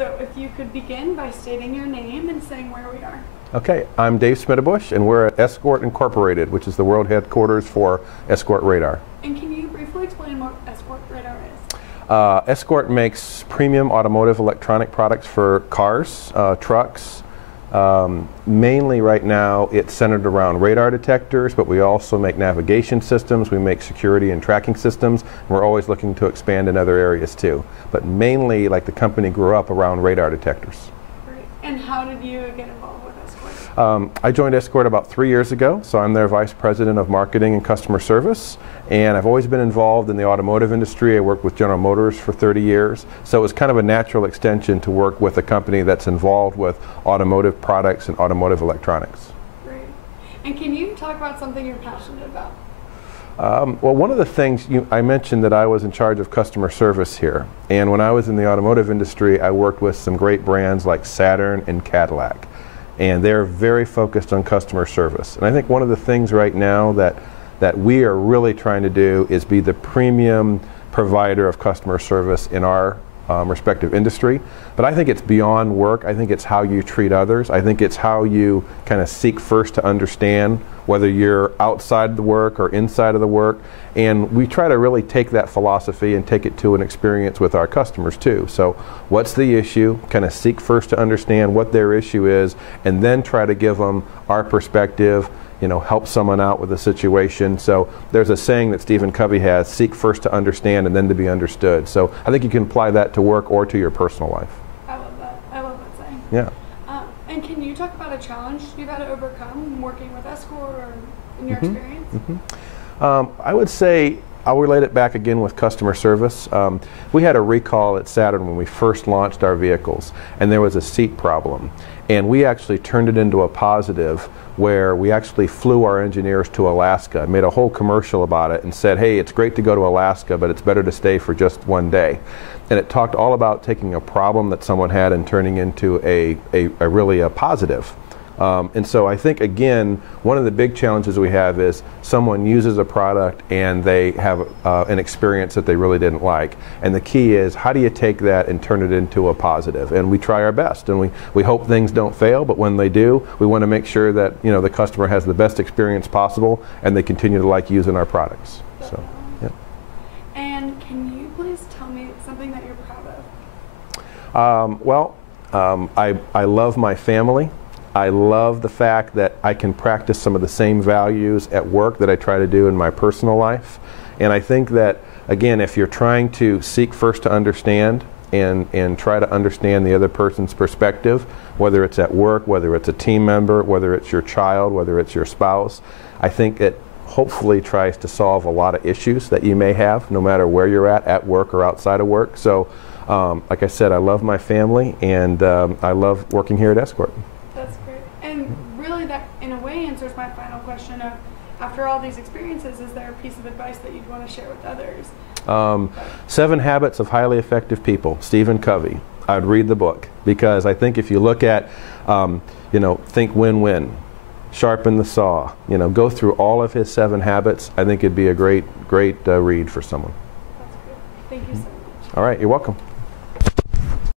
So if you could begin by stating your name and saying where we are. Okay, I'm Dave Smidebush, and we're at Escort Incorporated, which is the world headquarters for Escort Radar. And can you briefly explain what Escort Radar is? Escort makes premium automotive electronic products for cars, trucks. Mainly right now it's centered around radar detectors, but we also make navigation systems, we make security and tracking systems, and we're always looking to expand in other areas too. But mainly, like, the company grew up around radar detectors. Great. And how did you get involved with Escort? I joined Escort about 3 years ago, so I'm their Vice President of Marketing and Customer Service, and I've always been involved in the automotive industry. I worked with General Motors for 30 years, so it was kind of a natural extension to work with a company that's involved with automotive products and automotive electronics. Great. And can you talk about something you're passionate about? Well, one of the things, I mentioned that I was in charge of customer service here, and when I was in the automotive industry, I worked with some great brands like Saturn and Cadillac, and they're very focused on customer service. And I think one of the things right now that we are really trying to do is be the premium provider of customer service in our respective industry. But I think it's beyond work. I think it's how you treat others. I think it's how you kind of seek first to understand whether you're outside the work or inside of the work. And we try to really take that philosophy and take it to an experience with our customers too. So what's the issue? Kind of seek first to understand what their issue is, and then try to give them our perspective, help someone out with a situation. So there's a saying that Stephen Covey has: seek first to understand and then to be understood. So I think you can apply that to work or to your personal life. I love that. I love that saying. Yeah. And can you talk about a challenge you've had to overcome working with Escort or in your experience? I would say I'll relate it back again with customer service. We had a recall at Saturn when we first launched our vehicles, and there was a seat problem. And we actually turned it into a positive, where we actually flew our engineers to Alaska, made a whole commercial about it, and said, hey, it's great to go to Alaska, but it's better to stay for just one day. And it talked all about taking a problem that someone had and turning into a really positive. And so I think, again, one of the big challenges we have is someone uses a product and they have an experience that they really didn't like. And the key is, how do you take that and turn it into a positive? And we try our best, and we hope things don't fail, but when they do, we want to make sure that the customer has the best experience possible and they continue to like using our products. So, yeah. And can you please tell me something that you're proud of? I love my family. I love the fact that I can practice some of the same values at work that I try to do in my personal life. And I think that, again, if you're trying to seek first to understand and try to understand the other person's perspective, whether it's at work, whether it's a team member, whether it's your child, whether it's your spouse, I think it hopefully tries to solve a lot of issues that you may have, no matter where you're at work or outside of work. So, like I said, I love my family, and I love working here at Escort. That's great. And really, that in a way answers my final question of, after all these experiences, is there a piece of advice that you'd want to share with others? 7 Habits of Highly Effective People, Stephen Covey. I'd read the book, because I think if you look at, think win-win, sharpen the saw, go through all of his 7 habits, I think it'd be a great read for someone. That's good. Thank you so much. All right, you're welcome.